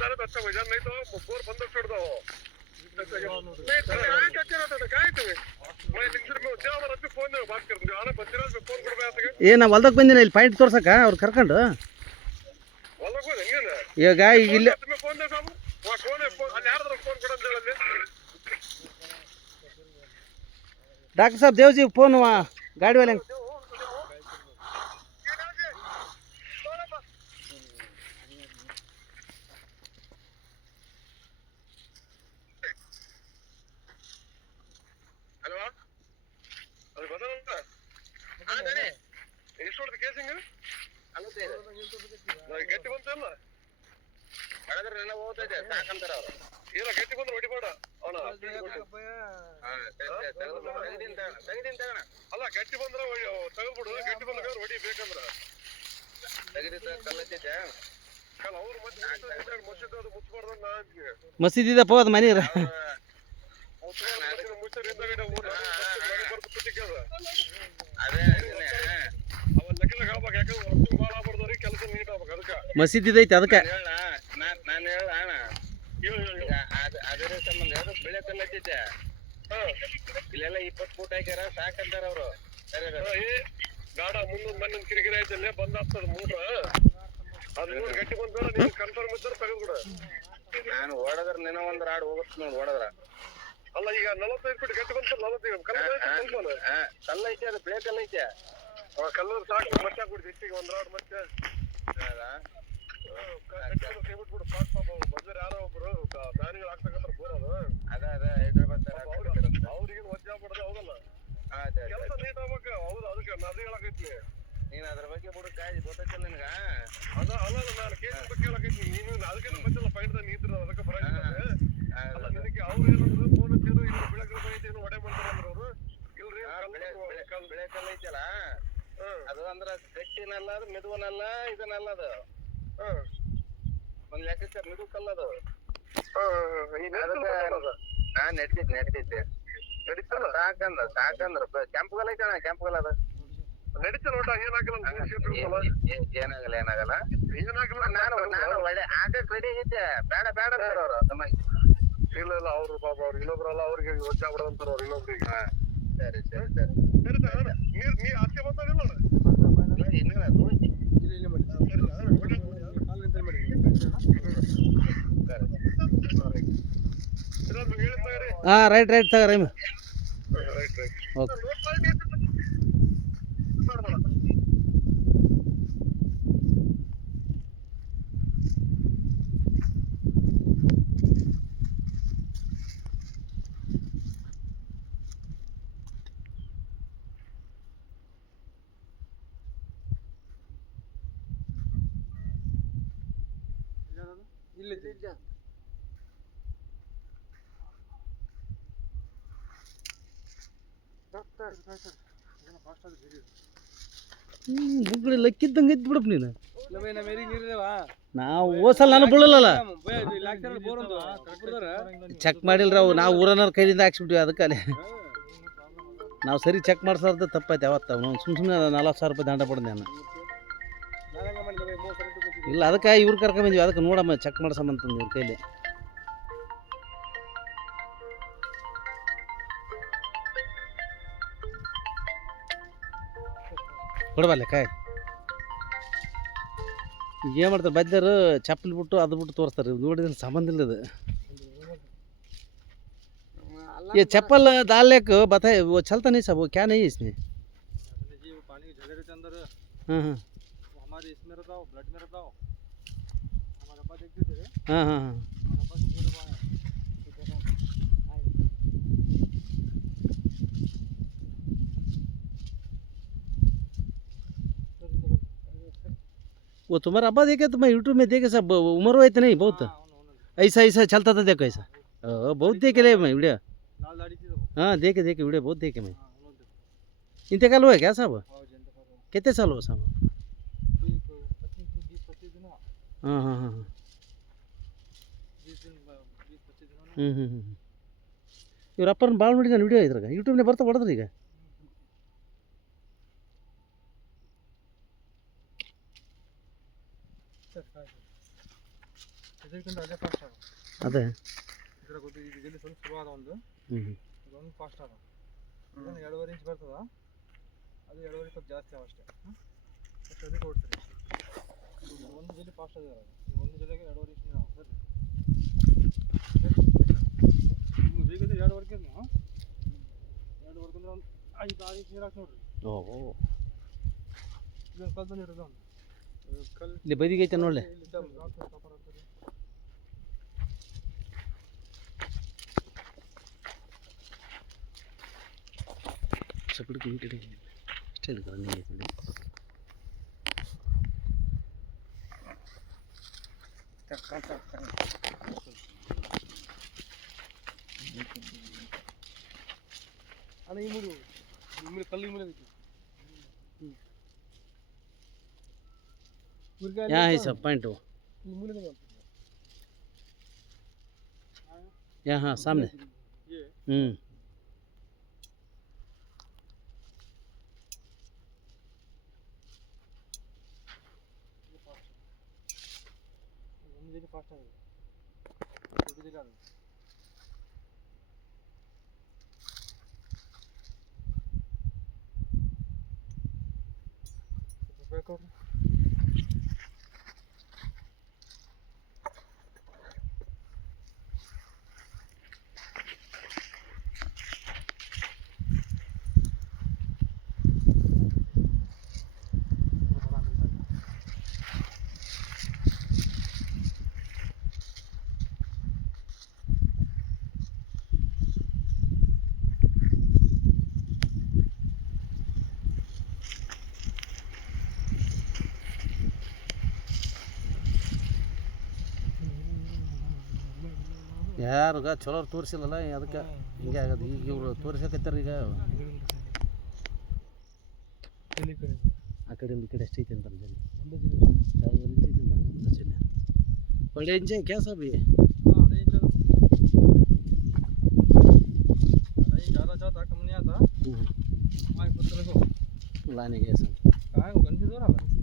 झालं आता वजन नाही तो बोर बंद छोड़ दो नहीं तो यहाँ क्या कर रहा था क्या है तुम्हें मैं लिंक्स में उठा और अभी फोन में बात कर रहा हूँ आना बंदिरा में फोन कर रहा था ಏ ನಾ ಹೊಲ್ದಕ್ಕೆ ಬಂದಿನಿ ಇಲ್ಲಿ ಪಾಯಿಂಟ್ ತೋರ್ಸಕ್ಕ ಅವ್ರು ಕರ್ಕೊಂಡು वाला कोई नहीं है ಈಗ ಈಗ ಇಲ್ಲಿ तुम्हें फोन दे साहब वहाँ कौन है ಅಲ್ಲಿ ಯಾರದ್ರ ಫೋನ್ ಕೊಡಂತ ಹೇಳಲ್ಲಿ ಡಾಕ್ಟರ್ ಸಾಹೇಬ್ ದೇವ್ಜಿ ಫೋನ್ ಗಾಡಿ ವಾಲೆ ಹಲೋ ಅದು ಬದಲಂತ ಎಷ್ಟು ಹೊಡೆದ ಕೇಸಿಂಗ್ ಗಟ್ಟಿ ಬಂತಲ್ಲ ಹಾಗಾದ್ರೆ ಎಲ್ಲ ಹೋಗ್ತೈತೆ ಸಾಕಂತಾರ ಅವ್ರು ಇಲ್ಲ ಗಟ್ಟಿ ಬಂದ್ರೆ ಹೊಡಿಬೇಡ ಅವನ ಅಲ್ಲ ಗಟ್ಟಿ ಬಂದ್ರೆ ತೆಗೆದ್ಬಿಡು ಗಟ್ಟಿ ಬಂದಾಗ ಹೊಡಿ ಬೇಕಂದ್ರ ಕಲ್ಲ ಅವ್ರು ಮತ್ತೆ ಮಸೀದ್ ಅದು ಮುಚ್ಚಬಾರ್ದು ನಾ ಮಸೀದಿ ಇದಪ್ಪ ಅದು ಮನೆ ಮುಚ್ಚರ್ ಹಿಂದಗಡೆ ಬರ್ದು ಕುಟ್ಟಿಕ್ಕದ ಅವನ್ ಲೆಕ್ಕ ಹೇಳ್ಬೇಕು ಯಾಕಂದ್ರೆ ವರ್ಷ ಭಾಳ ಆಗ್ಬಾರ್ದವ್ರಿಗೆ ಕೆಲಸ ನೀಟ್ ಆಗ್ಬೇಕು ಅದಕ್ಕೆ ಮಸೀದಿ ಇದೈತೆ ಅದಕ್ಕೆ ನಾನು ಹೇಳ ಅಣ್ಣ ಅದರ ಸಂಬಂಧ ಅದು ಬೆಳೆ ಕಲ್ಲೈತೆ ಇಲ್ಲೆಲ್ಲ 20 ಫೂಟ್ ಹಾಕ್ಯಾರ ಸಾಕಂತಾರ ಅವರು ಗಾಡ ಮುಂದೊಂದು ಮಣ್ಣಿನ ಕಿರಿಕಿರಿ ಐತಲ್ಲೇ ಬಂದಾಗ್ತದ ಮೂಟ್ರ ಅದು ಗಟ್ಟಿ ಬಂದ್ರೆ ನೀವು ಕನ್ಫರ್ಮ್ ಇದ್ದರೆ ತೆಗೆದ್ಬಿಡು ನಾನು ಓಡದ್ರ ನಿನ್ನ ಒಂದು ರಾಡ್ ಹೋಗುತ್ತೆ ನೋಡಿ ಓಡದ್ರ ಅಲ್ಲ ಈಗ 45 ಫೀಟ್ ಗಟ್ಟಿ ಬಂತು 45 ಕಲ್ಲ ಐತೆ ಅದು ಬೆಳೆ ಕಲ್ಲ ಐತೆ ಕಲ್ಲರ್ ಸಾಕು ಮತ್ತೆ ಹಾಕ್ಬಿಡ್ತು ಹೆಚ್ಚಿಗೆ ಒಂದು ರಾಡ್ ಮತ್ತೆ ಬಿಟ್ಬಿಡು ಪಾಸ್ ಪಾಪ ಬಂದ್ರೆ ಯಾರೋ ಒಬ್ರು ದಾನಿಗಳು ಹಾಕ್ತಕ್ಕಂಥ ಬೋರದು ಅದ ಹೈದ್ರಾಬಾದ್ ಅವ್ರಿಗೆ ವಜ್ಜೆ ಆಗ್ಬಿಡೋದು ಹೌದಲ್ಲ ಕೆಲಸ ನೀಟ್ ಆಗ್ಬೇಕು ಹೌದು ಅದಕ್ಕೆ ಅದು ಹೇಳಕೈತಿ ನೀನ್ ಅದ್ರ ಬಗ್ಗೆ ಬಿಡು ಕಾಯಿ ಗೊತ್ತೈತಲ್ಲ ನಿನಗ ಅದ ಅಲ್ಲ ನಾನು ಕೇಸ್ ಬಗ್ಗೆ ಹೇಳಕೈತಿ ನೀನು ಅದಕ್ಕೆ ಬಂದಿಲ್ಲ ಫೈನ್ ನೀದ್ರು ಅದಕ್ಕೆ ಬರ ಅಲ್ಲ ನಿನಗೆ ಅವ್ರು ಏನಂದ್ರು ಫೋನ್ ಹಚ್ಚಿದ್ರು ಇಲ್ಲಿ ಬೆಳಗ್ಗೆ ಐತಿ ಏನು ಒಡೆ ಮಾಡ್ತಾರೆ ಅಂದ್ರೆ ಅವರು ಇಲ್ರಿ ಬೆಳೆ ಕಲ್ಲ ಐತಲ್ಲ ಅದು ಅಂದ್ರ ಗಟ್ಟಿನಲ್ಲ ಅದು ಮೆದುವನಲ್ಲ ಇದನ್ನಲ್ಲ ಅದು ಒಂದ್ ಲೆಕ್ಕಕ್ಕೆ ಮಿದು ಕಲ್ಲದು ನಡೀತೈತೆ ನಡೀತಲ್ಲ ಸಾಕಂದ್ರ ಕೆಂಪು ಕಲ್ಲ ಐತಣ್ಣ ಕೆಂಪು ಕಲ್ಲ ಅದು ನಡೀತಲ್ಲ ಒಟ್ಟ ಏನಾಗಲ್ಲ ಏನಾಗಲ್ಲ ಏನಾಗಲ್ಲ ನಾನು ಒಳ್ಳೆ ಆಗಕ್ ರೆಡಿ ಐತೆ ಬೇಡ ಬೇಡ ಅವ್ರು ಇಲ್ಲ ಇಲ್ಲ ಅವ್ರು ಪಾಪ ಅವ್ರು ಇನ್ನೊಬ್ರಲ್ಲ ಅವ್ರಿಗೆ ವಜ್ಜೆ ಆಗ್ಬಿಡೋದಂತಾರ ಅವ್ರು ಇನ್ನೊಬ್ರಿಗೆ ಸರಿ ಸರಿ ಸರಿ ನೀರ್ ಆಚೆ ಬಂದಿಲ್ಲ ಹಾಂ ರೈಟ್ ತಗೋರಿ ಓಕೆ ಬುಗ್ಗಡೆ ಲಕ್ಕಿದ್ದಂಗೆ ಇದ್ದು ಬಿಡಪ್ಪ ನೀನು ನಾವು ಓಸಲ್ಲ ನಾನು ಬೀಳಲ್ಲ ಚೆಕ್ ಮಾಡಿಲ್ರಿ ಅವು ನಾವು ಊರನ್ನ ಕೈಲಿಂದ ಹಾಕ್ಸ್ಬಿಟ್ವಿ ಅದಕ್ಕೆ ನಾವು ಸರಿ ಚೆಕ್ ಮಾಡ್ಸಾರ್ದ ತಪ್ಪಾಯ್ತು ಯಾವತ್ತು ನಾವು ಸುಮ್ಮನೆ 40,000 ರೂಪಾಯಿ ದಂಡ ಪಡೆದೆ ನಾನು ಇಲ್ಲ ಅದಕ್ಕೆ ಇವ್ರು ಕರ್ಕೊಂಬಂದ್ವಿ ಅದಕ್ಕೆ ನೋಡಮ್ಮ ಚೆಕ್ ಮಾಡ್ಸಮ್ಮಂತಂದು ಇವ್ರ ಕೈಲಿ ಕೊಡಬಲ್ಲ ಕಾಯಿ ಏನು ಮಾಡ್ತಾರೆ ಬಜ್ಜರು ಚಪ್ಪಲಿ ಬಿಟ್ಟು ಅದು ಬಿಟ್ಟು ತೋರಿಸ್ತಾರೆ ನೋಡಿದ್ರೆ ಸಂಬಂಧ ಇಲ್ಲದ ये चप्पल डालने को बताए वो चलता नहीं सब वो क्या नहीं है इसमें जी वो पानी के झगड़े के अंदर हाँ हाँ हमारे इसमें रहता हो ब्लड में रहता हो हमारा अब्बा देखते थे हाँ हाँ हाँ हमारा अब्बा से बोले वो तुम्हारा अब्बा देखे तो मैं यूट्यूब में देखे सब उम्र हुए थे नहीं बहुत ऐसा ऐसा चलता था देखो ऐसा बहुत देखे ले मैं वीडियो लाल दाढ़ी थी तो हाँ देखे वीडियो बहुत देखे मैं इंतकाल हुआ क्या साहब कितने साल हुआ साहब 20-25 दिन हाँ हाँ हाँ 20-25 दिन ಇವ್ರ ಅಪ್ಪನ ಭಾಳ ನೋಡಿದ ವಿಡಿಯೋ ಇದ್ರಾಗ ಯೂಟ್ಯೂಬ್ನೇ ಬರ್ತಾ ಹೊಡೆದ್ರಿ ಈಗ ಇದಕ್ಕಿಂತ ಅದೇ ಫಾಸ್ಟ್ ಅದ ಅದೇ ಇದ್ರ ಗೊತ್ತು ಈಗ ಜಲ್ದಿ ಸ್ವಲ್ಪ ಸ್ಲೋ ಅದ ಒಂದು ಹ್ಞೂ ಇದೊಂದು ಫಾಸ್ಟ್ ಅದ ಇದನ್ನು 2.5 ಇಂಚ್ ಬರ್ತದ ಅದು 2.5 ಸ್ವಲ್ಪ ಜಾಸ್ತಿ ಅವ ಅಷ್ಟೇ ಅಷ್ಟು ಅದಕ್ಕೆ ಕೊಡ್ತೀರಿ ಒಂದು ಜಲ್ದಿ ಫಾಸ್ಟ್ ಅದ ಒಂದು ಜಲ್ದಿಗೆ 2.5 ಇಂಚ್ ನೀರು ಸರಿ ನೀವು ಬೇಕಿದ್ರೆ 2.5 ನೀವು 2.5 ಅಂದ್ರೆ ಒಂದು 5-6 ಇಂಚ್ ನೀರು ಹಾಕಿ ನೋಡ್ರಿ ಓಹೋ ಇದೊಂದು ಕಲ್ ಬಂದಿರೋದು ಒಂದು ಕಲ್ ಇಲ್ಲಿ ಬದಿಗೆ ಐತೆ ನೋಡಲಿ ಇಲ್ಲಿ ಕಾಪರ್ ಅಂತಾರೆ ಸಪಡಿಗೆ ನೀಟ್ ಇಡಿ ಅಷ್ಟೇ ಇದೆ ರನ್ನಿಂಗ್ ಐತೆ ನೋಡಿ ಅಣ್ಣ ಈ ಮೂರು ಕಲ್ಲು ಈ ಮೂಲೆ ಐತಿ यहाँ है सब पॉइंट वो ಈ ಮೂಲೆ यहाँ सामने ये ಒಂದು ಜಲ್ದಿ ಫಾಸ್ಟ್ ಆಗಿದೆ ದೊಡ್ಡ ಜಲ್ದಿ ಆಗಿದೆ ಬೇಕಾವ್ರಿ ಯಾರಿಗ ಚಲೋ ತೋರಿಸಿಲ್ಲಲ್ಲ ಅದಕ್ಕೆ ಹಿಂಗೆ ಆಗೋದು ಈಗ ಇವರು ತೋರಿಸಕತ್ತಾರ ಈಗ ಎಲ್ಲಿ ಕಡೆ ಆ ಕಡೆಯಿಂದ ಈ ಕಡೆ ಎಷ್ಟೈತೆ ಅಂತ ಜನ ಒಂದೇ ಜಿಲ್ಲೆ 2 ಇಂಚ್ ಐತೆ ಅಂತ ಜನ ಒಳ್ಳೆ ಇಂಚ್ ಕ್ಯಾಸ ಬಿ हाँ 2.5 इंच 2.5 ज़्यादा चाहता कम नहीं आता ಹ್ಞೂ आगे पत्थर को लाने गए सब कहाँ है वो गंजी दो रहा